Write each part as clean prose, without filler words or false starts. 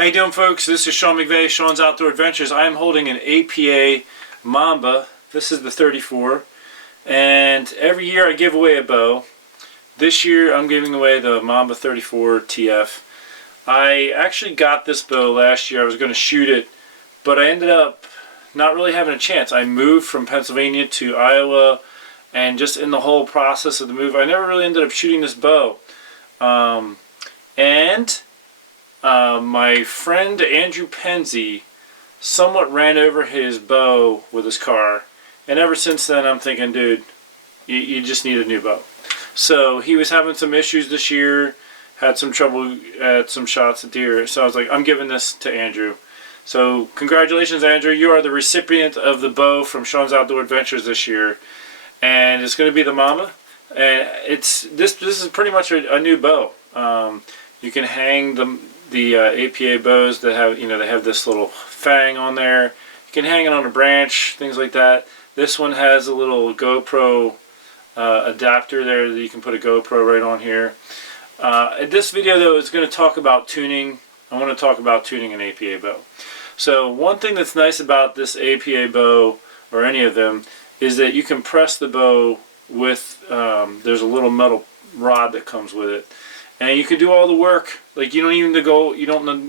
How you doing, folks? This is Sean McVeigh, Sean's Outdoor Adventures. I am holding an APA Mamba. This is the 34, and every year I give away a bow. This year I'm giving away the Mamba 34 TF. I actually got this bow last year. I was going to shoot it, but I ended up not really having a chance. I moved from Pennsylvania to Iowa, and just in the whole process of the move, I never really ended up shooting this bow. My friend Andrew Penzie somewhat ran over his bow with his car, and ever since then I'm thinking, dude, you just need a new bow. So he was having some issues this year, had some trouble at some shots at deer, so I was like, I'm giving this to Andrew. So congratulations, Andrew, you are the recipient of the bow from Sean's Outdoor Adventures this year, and it's going to be the Mamba, and this is pretty much a new bow. You can hang the APA bows that have, they have this little fang on there. You can hang it on a branch, things like that. This one has a little GoPro adapter there that you can put a GoPro right on here. This video, though, is going to talk about tuning. I want to talk about tuning an APA bow. So one thing that's nice about this APA bow, or any of them, is that you can press the bow with, there's a little metal rod that comes with it. And you can do all the work. Like, you don't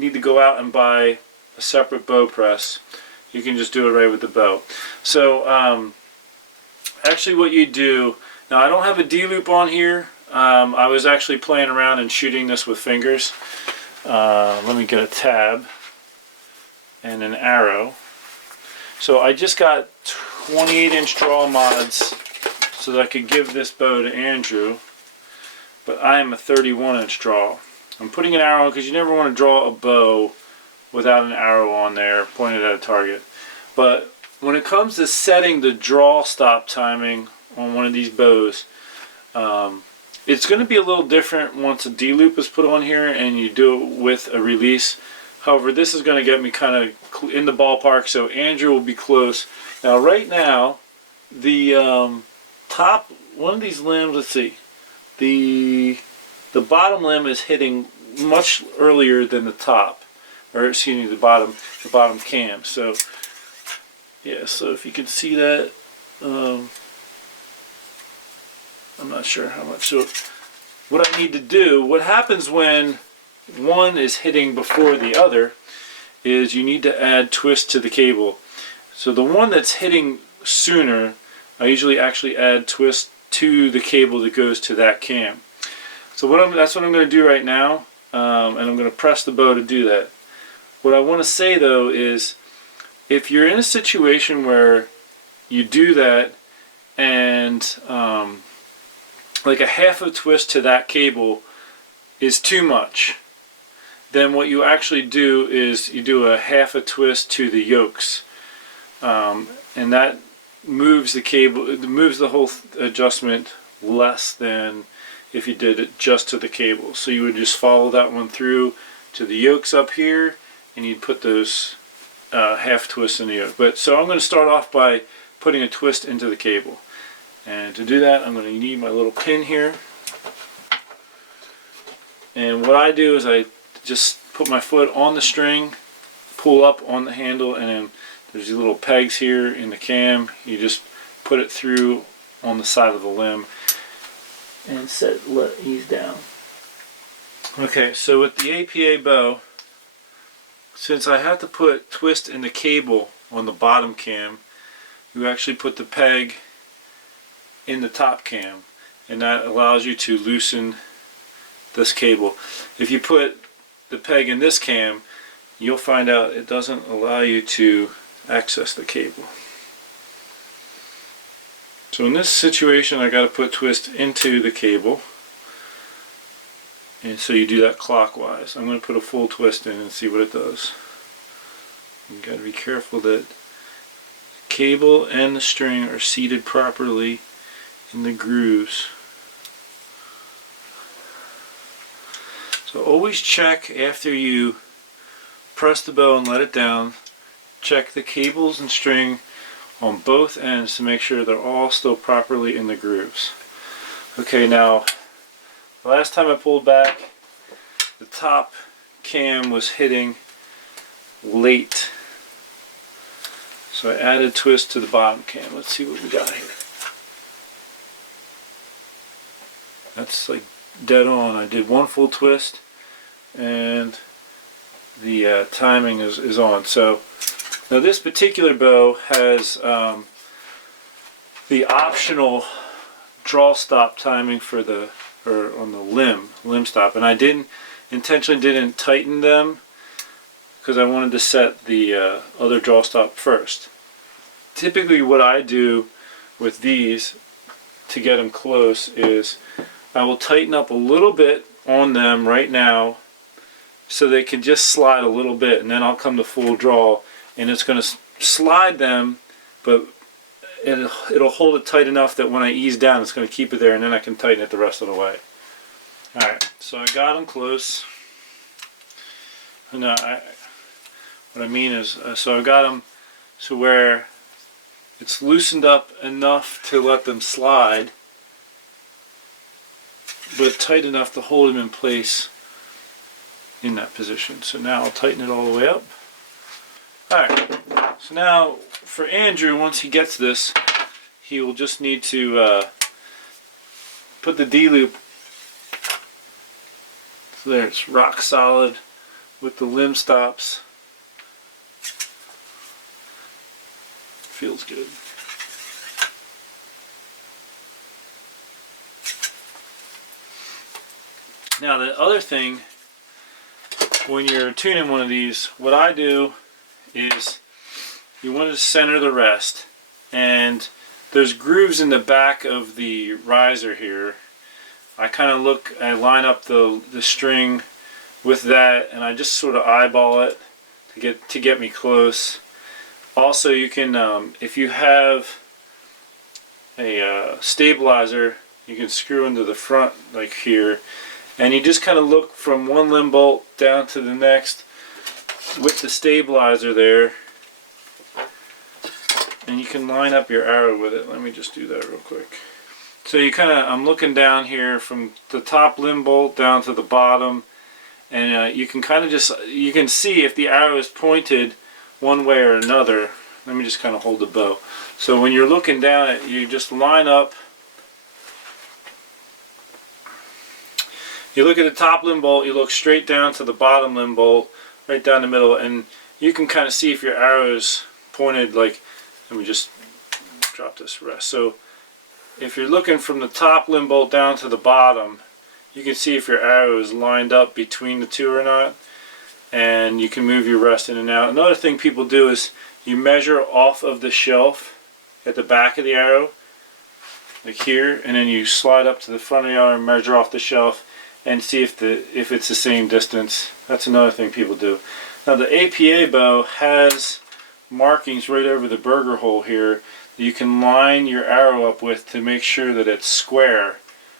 need to go out and buy a separate bow press. You can just do it right with the bow. So actually what you do, now I don't have a D-loop on here. I was actually playing around and shooting this with fingers. Let me get a tab and an arrow. So I just got 28-inch draw mods so that I could give this bow to Andrew. But I am a 31-inch draw. I'm putting an arrow because you never want to draw a bow without an arrow on there pointed at a target. But when it comes to setting the draw stop timing on one of these bows, it's going to be a little different once a D-loop is put on here and you do it with a release. However, this is going to get me kind of in the ballpark, so Andrew will be close. Now, right now, the top one of these limbs, let's see. The bottom limb is hitting much earlier than the top, or excuse me, the bottom cam. So yeah, so if you can see that, I'm not sure how much. So what I need to do, what happens when one is hitting before the other, is you need to add twist to the cable. So the one that's hitting sooner, I usually actually add twist to the cable that goes to that cam. So that's what I'm going to do right now, and I'm going to press the bow to do that. What I want to say, though, is if you're in a situation where you do that and like a half a twist to that cable is too much, then what you actually do is you do a half a twist to the yokes, and that moves the cable, it moves the whole adjustment less than if you did it just to the cable. So you would just follow that one through to the yokes up here, and you'd put those half twists in the yoke. But so I'm going to start off by putting a twist into the cable, and to do that I'm going to need my little pin here. And what I do is I just put my foot on the string, pull up on the handle, and then there's these little pegs here in the cam. You just put it through on the side of the limb and let ease down. Okay, so with the APA bow, since I have to put twist in the cable on the bottom cam, you actually put the peg in the top cam, and that allows you to loosen this cable. If you put the peg in this cam, you'll find out it doesn't allow you to access the cable. So in this situation I got to put twist into the cable, and so you do that clockwise. I'm going to put a full twist in and see what it does. You got to be careful that the cable and the string are seated properly in the grooves. So always check after you press the bow and let it down. Check the cables and string on both ends to make sure they're all still properly in the grooves. Okay, now the last time I pulled back, the top cam was hitting late. So I added twist to the bottom cam. Let's see what we got here. That's like dead on. I did one full twist and the timing is on. So now this particular bow has the optional draw stop timing for the on the limb stop, and I intentionally didn't tighten them because I wanted to set the other draw stop first. Typically what I do with these to get them close is I will tighten up a little bit on them right now so they can just slide a little bit, and then I'll come to full draw and it's going to slide them, but it'll hold it tight enough that when I ease down it's going to keep it there, and then I can tighten it the rest of the way. Alright, so I got them close. And what I mean is, so I got them so where it's loosened up enough to let them slide, but tight enough to hold them in place in that position. So now I'll tighten it all the way up. Alright, so now for Andrew, once he gets this, he will just need to put the D-loop so there it's rock solid with the limb stops. Feels good. Now the other thing, when you're tuning one of these, what I do is you want to center the rest, and there's grooves in the back of the riser here. I line up the string with that, and I just sort of eyeball it to get me close. Also, you can if you have a stabilizer, you can screw into the front like here, and you just kind of look from one limb bolt down to the next with the stabilizer there, and you can line up your arrow with it. Let me just do that real quick. So I'm looking down here from the top limb bolt down to the bottom, and you can you can see if the arrow is pointed one way or another. Let me just kind of hold the bow. So when you're looking down at, you just line up. You look at the top limb bolt, you look straight down to the bottom limb bolt, right down the middle, and you can kind of see if your arrow is pointed like, let me just drop this rest. So if you're looking from the top limb bolt down to the bottom, you can see if your arrow is lined up between the two or not, and you can move your rest in and out. Another thing people do is you measure off of the shelf at the back of the arrow, like here, and then you slide up to the front of the arrow and measure off the shelf and see if it's the same distance. That's another thing people do. Now the APA bow has markings right over the burger hole here that you can line your arrow up with to make sure that it's square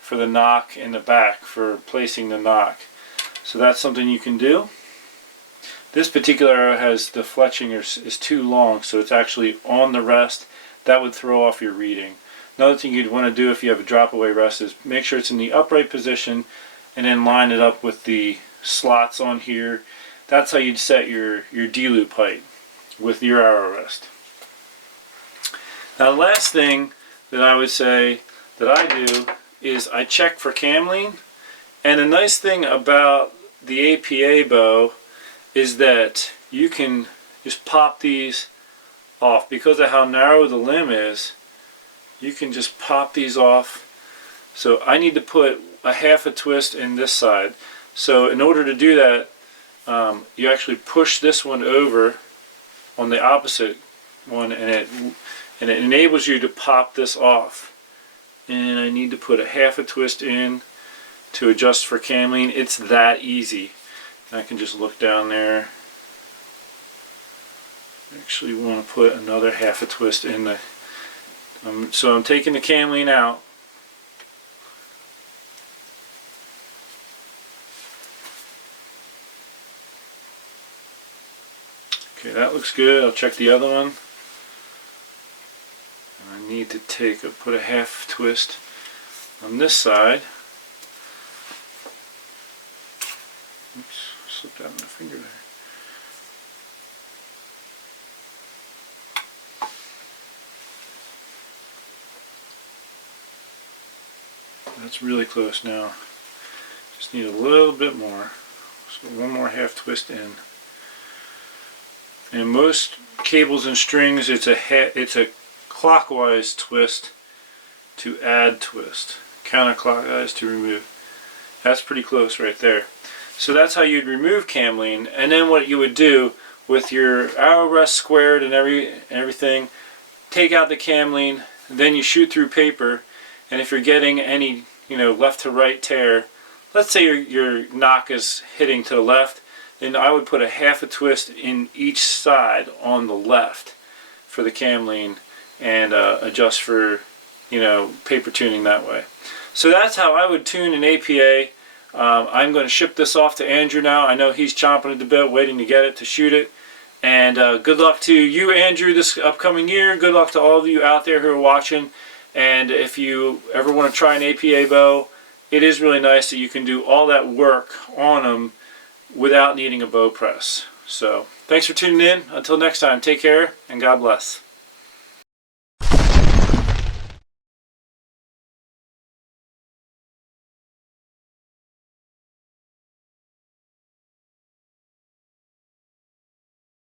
for the knock in the back, for placing the knock. So that's something you can do. This particular arrow has the fletching is too long, so it's actually on the rest. That would throw off your reading. Another thing you'd want to do if you have a drop away rest is make sure it's in the upright position and then line it up with the slots on here. That's how you'd set your D-loop height with your arrow rest. Now the last thing that I would say that I do is I check for cam lean. And the nice thing about the APA bow is that you can just pop these off. Because of how narrow the limb is, you can just pop these off. So I need to put a half a twist in this side. So in order to do that, you actually push this one over on the opposite one, and it enables you to pop this off. And I need to put a half a twist in to adjust for cam lean. It's that easy. And I can just look down there. I actually want to put another half a twist in the. So I'm taking the cam lean out. Okay, that looks good. I'll check the other one. And I need to put a half twist on this side. Oops, slipped out my finger there. That's really close now. Just need a little bit more. So one more half twist in. And most cables and strings, it's a clockwise twist to add twist, counterclockwise to remove. That's pretty close right there. So that's how you'd remove camlene. And then what you would do with your arrow rest squared and everything, take out the camlene, then you shoot through paper, and if you're getting any left to right tear, let's say your knock is hitting to the left, then I would put a half a twist in each side on the left for the camlene and adjust for paper tuning that way. So that's how I would tune an APA. I'm going to ship this off to Andrew now. I know he's chomping at the bit waiting to get it to shoot it. And good luck to you, Andrew, this upcoming year. Good luck to all of you out there who are watching. And if you ever want to try an APA bow, it is really nice that you can do all that work on them without needing a bow press. So thanks for tuning in. Until next time, take care and God bless.